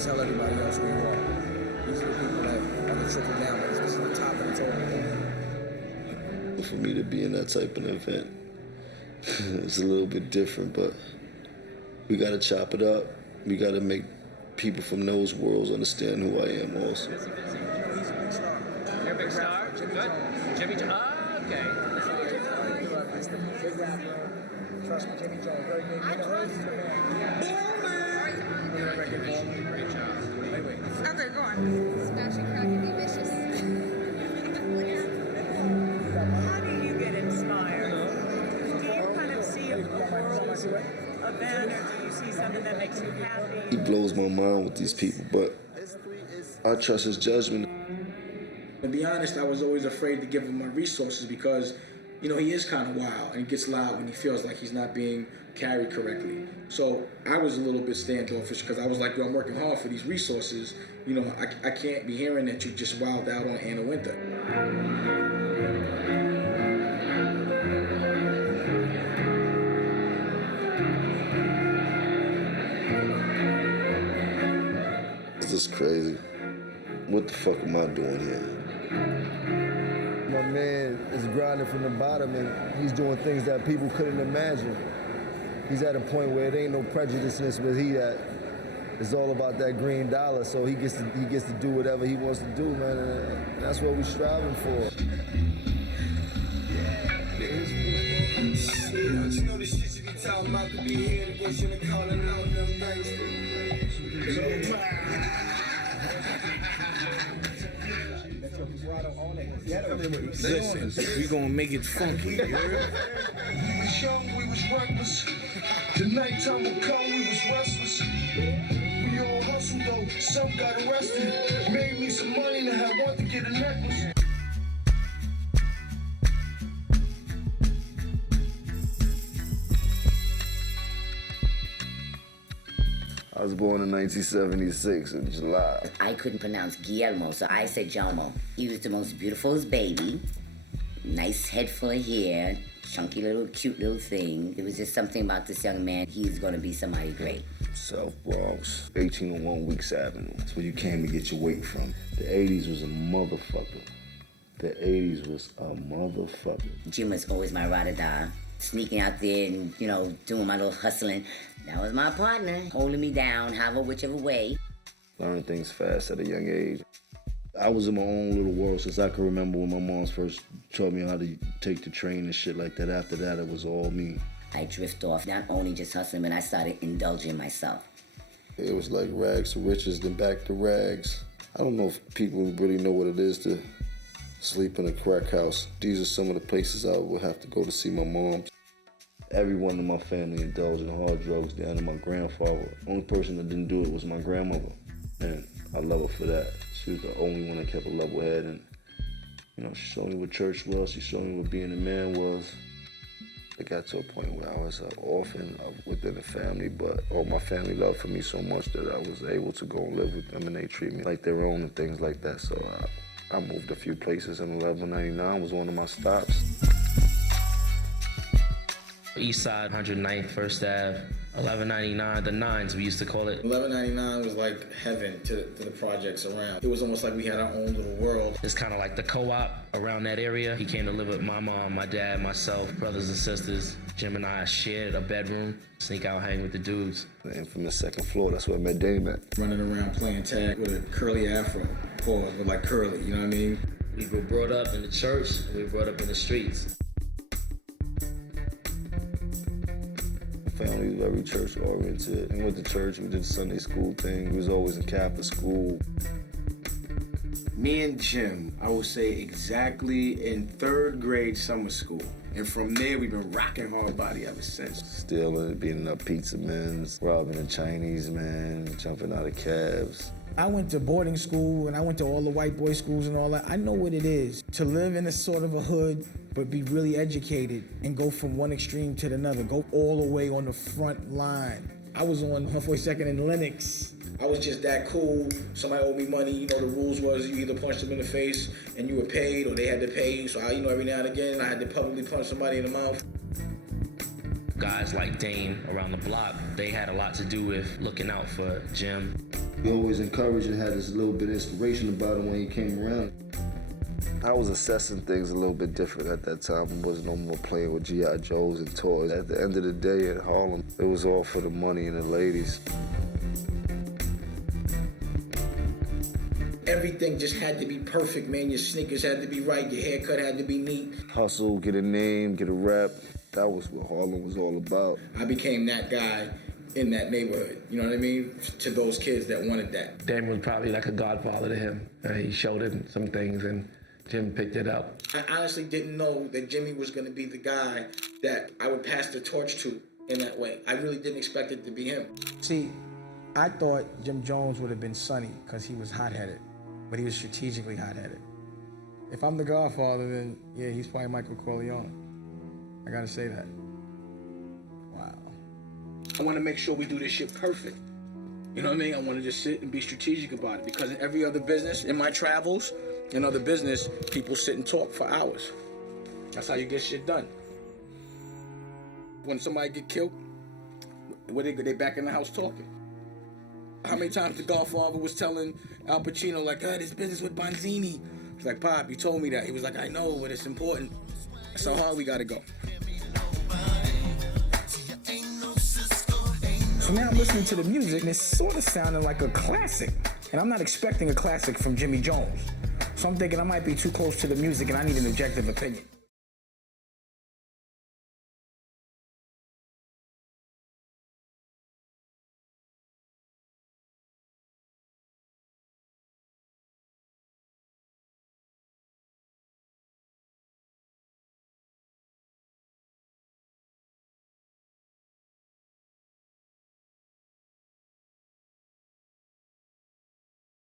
tell everybody else who you are. These are the people that are the trickle down. This is the top of the totem. For me to be in that type of event, it's a little bit different, but we gotta chop it up. We gotta make people from those worlds understand who I am also. He's a big star. You're a big star? Good. Jimmy Jones. Oh, okay. Big rapper. Trust me, Jimmy Jones, very good. I trust you. Great job. Okay, go on. Smashing crack and be vicious. How do you get inspired? Do you kind of see a world event, or do you see something that makes you happy? He blows my mind with these people, but I trust his judgment. To be honest, I was always afraid to give him my resources because, you know, he is kind of wild and he gets loud when he feels like he's not being carried correctly. So I was a little bit standoffish because I was like, yo, I'm working hard for these resources. You know, I can't be hearing that you just wilded out on Anna Wintour. This is crazy. What the fuck am I doing here? My man is grinding from the bottom and he's doing things that people couldn't imagine. He's at a point where it ain't no prejudiceness where he at. It's all about that green dollar, so he gets to do whatever he wants to do, man, and that's what we're striving for. You know the shit you be talking about to be here to go shit and calling out them Listen, we gonna make it funky, you heard? We was young, we was reckless. The nighttime would come, we was restless. We all hustled though, some got arrested. Made me some money to have one to get a necklace. I was born in 1976 in July. I couldn't pronounce Guillermo, so I said Jomo. He was the most beautiful baby. Nice head full of hair, chunky little, cute little thing. There was just something about this young man. He's gonna be somebody great. South Bronx, 1801 Weeks Avenue. That's where you came to get your weight from. The 80s was a motherfucker. The 80s was a motherfucker. Jim was always my ride-or-die. Sneaking out there and, you know, doing my little hustling. That was my partner, holding me down, however, whichever way. Learning things fast at a young age. I was in my own little world since I can remember when my mom's first taught me how to take the train and shit like that. After that, it was all me. I drift off, not only just hustling, but I started indulging myself. It was like rags to riches, then back to rags. I don't know if people really know what it is to sleep in a crack house. These are some of the places I would have to go to see my mom. Everyone in my family indulged in hard drugs down to my grandfather. The only person that didn't do it was my grandmother. And I love her for that. She was the only one that kept a level head. And, you know, she showed me what church was. She showed me what being a man was. It got to a point where I was an orphan within the family, but all my family loved for me so much that I was able to go and live with them, and they treat me like their own and things like that. So I moved a few places, and 1199 was one of my stops. East Side, 109th, First Ave, 1199, the Nines, we used to call it. 1199 was like heaven to the projects around. It was almost like we had our own little world. It's kind of like the co-op around that area. He came to live with my mom, my dad, myself, brothers and sisters. Jim and I shared a bedroom, sneak out, hang with the dudes. And from the second floor, that's where I met Dame at. Running around playing tag with a curly afro. Pause, but like curly, you know what I mean? We were brought up in the church, and we were brought up in the streets. Family was very church oriented. We went to church, we did the Sunday school thing. We was always in Catholic school. Me and Jim, I will say exactly in 3rd grade summer school. And from there, we've been rocking hard body ever since. Stealing, beating up pizza men, robbing a Chinese man, jumping out of cabs. I went to boarding school and I went to all the white boy schools and all that. I know what it is to live in a sort of a hood, but be really educated and go from one extreme to another, go all the way on the front line. I was on 142nd and Lenox. I was just that cool. Somebody owed me money. You know, the rules was you either punched them in the face and you were paid, or they had to pay you. So I, you know, every now and again, I had to publicly punch somebody in the mouth. Guys like Dame around the block, they had a lot to do with looking out for Jim. He always encouraged and had this little bit of inspiration about him when he came around. I was assessing things a little bit different at that time. I wasn't no more playing with G.I. Joes and toys. At the end of the day at Harlem, it was all for the money and the ladies. Everything just had to be perfect, man. Your sneakers had to be right, your haircut had to be neat. Hustle, get a name, get a rep. That was what Harlem was all about. I became that guy in that neighborhood, you know what I mean? To those kids that wanted that. Damon was probably like a godfather to him. He showed him some things and Jim picked it up. I honestly didn't know that Jimmy was gonna be the guy that I would pass the torch to in that way. I really didn't expect it to be him. See, I thought Jim Jones would have been Sonny because he was hot-headed, but he was strategically hot-headed. If I'm the Godfather, then yeah, he's probably Michael Corleone. I gotta say that. Wow. I wanna make sure we do this shit perfect. You know what I mean? I wanna just sit and be strategic about it because in every other business, in my travels, in other business, people sit and talk for hours. That's how you get shit done. When somebody get killed, they back in the house talking. How many times the Godfather was telling Al Pacino, like, this business with Bonzini. He's like, Pop, you told me that. He was like, I know, but it's important. That's how hard we gotta go. So now I'm listening to the music, and it's sort of sounding like a classic. And I'm not expecting a classic from Jimmy Jones. So I'm thinking I might be too close to the music, and I need an objective opinion.